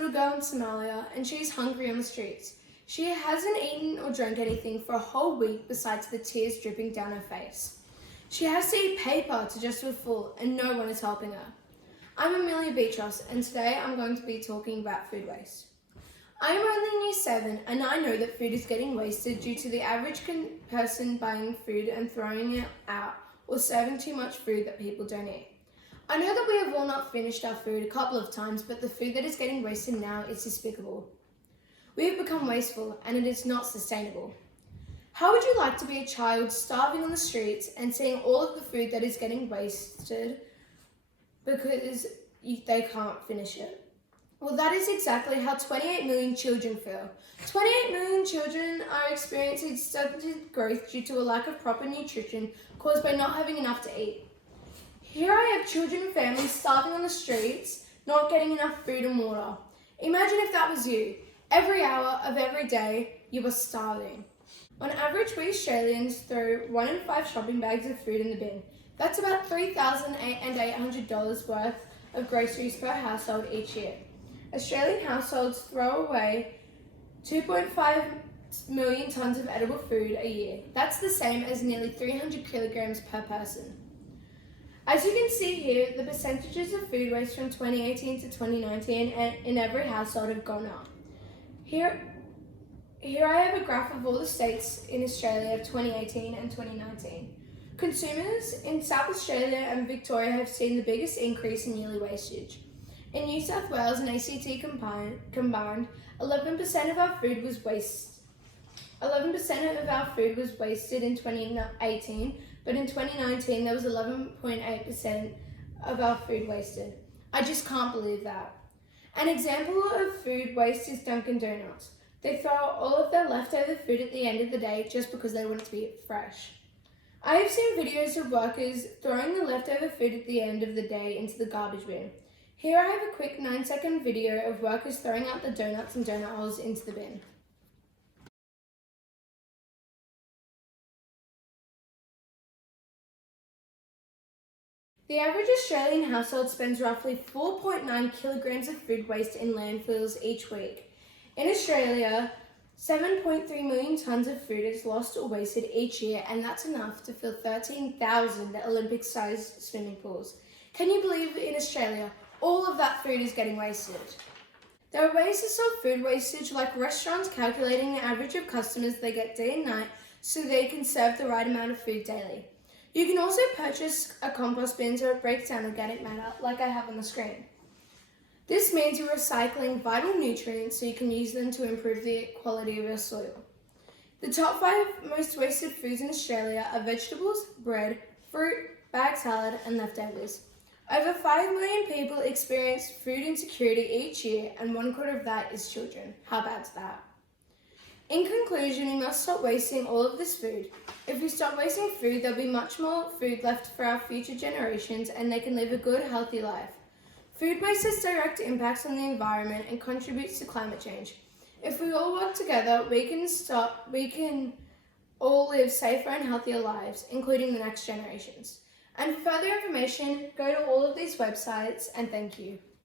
little girl in Somalia and she's hungry on the streets. She hasn't eaten or drank anything for a whole week besides the tears dripping down her face. She has to eat paper to just her full and no one is helping her. I'm Amelia and today I'm going to be talking about food waste. I am only in Year 7 and I know that food is getting wasted due to the average person buying food and throwing it out or serving too much food that people don't eat. I know that we have all not finished our food a couple of times, but the food that is getting wasted now is despicable. We have become wasteful and it is not sustainable. How would you like to be a child starving on the streets and seeing all of the food that is getting wasted because they can't finish it? Well, that is exactly how 28 million children feel. 28 million children are experiencing stunted growth due to a lack of proper nutrition caused by not having enough to eat. Here I have children and families starving on the streets, not getting enough food and water. Imagine if that was you. Every hour of every day, you were starving. On average, we Australians throw 1 in 5 shopping bags of food in the bin. That's about $3,800 worth of groceries per household each year. Australian households throw away 2.5 million tonnes of edible food a year. That's the same as nearly 300 kilograms per person. As you can see here, the percentages of food waste from 2018 to 2019 in every household have gone up. Here I have a graph of all the states in Australia of 2018 and 2019. Consumers in South Australia and Victoria have seen the biggest increase in yearly wastage. In New South Wales and ACT combined, 11% of our food was wasted in 2018, but in 2019 there was 11.8% of our food wasted. I just can't believe that. An example of food waste is Dunkin' Donuts. They throw out all of their leftover food at the end of the day just because they want it to be fresh. I have seen videos of workers throwing the leftover food at the end of the day into the garbage bin. Here I have a quick 9-second video of workers throwing out the donuts and donut holes into the bin. The average Australian household spends roughly 4.9 kilograms of food waste in landfills each week. In Australia, 7.3 million tonnes of food is lost or wasted each year, and that's enough to fill 13,000 Olympic-sized swimming pools. Can you believe in Australia, all of that food is getting wasted? There are ways to solve food wastage, like restaurants calculating the average of customers they get day and night so they can serve the right amount of food daily. You can also purchase a compost bin so it breaks down organic matter, like I have on the screen. This means you're recycling vital nutrients so you can use them to improve the quality of your soil. The top 5 most wasted foods in Australia are vegetables, bread, fruit, bag salad, and leftovers. Over 5 million people experience food insecurity each year, and 1/4 of that is children. How bad's that? In conclusion, we must stop wasting all of this food. If we stop wasting food, there'll be much more food left for our future generations and they can live a good, healthy life. Food waste has direct impacts on the environment and contributes to climate change. If we all work together, we can all live safer and healthier lives, including the next generations. And for further information, go to all of these websites, and thank you.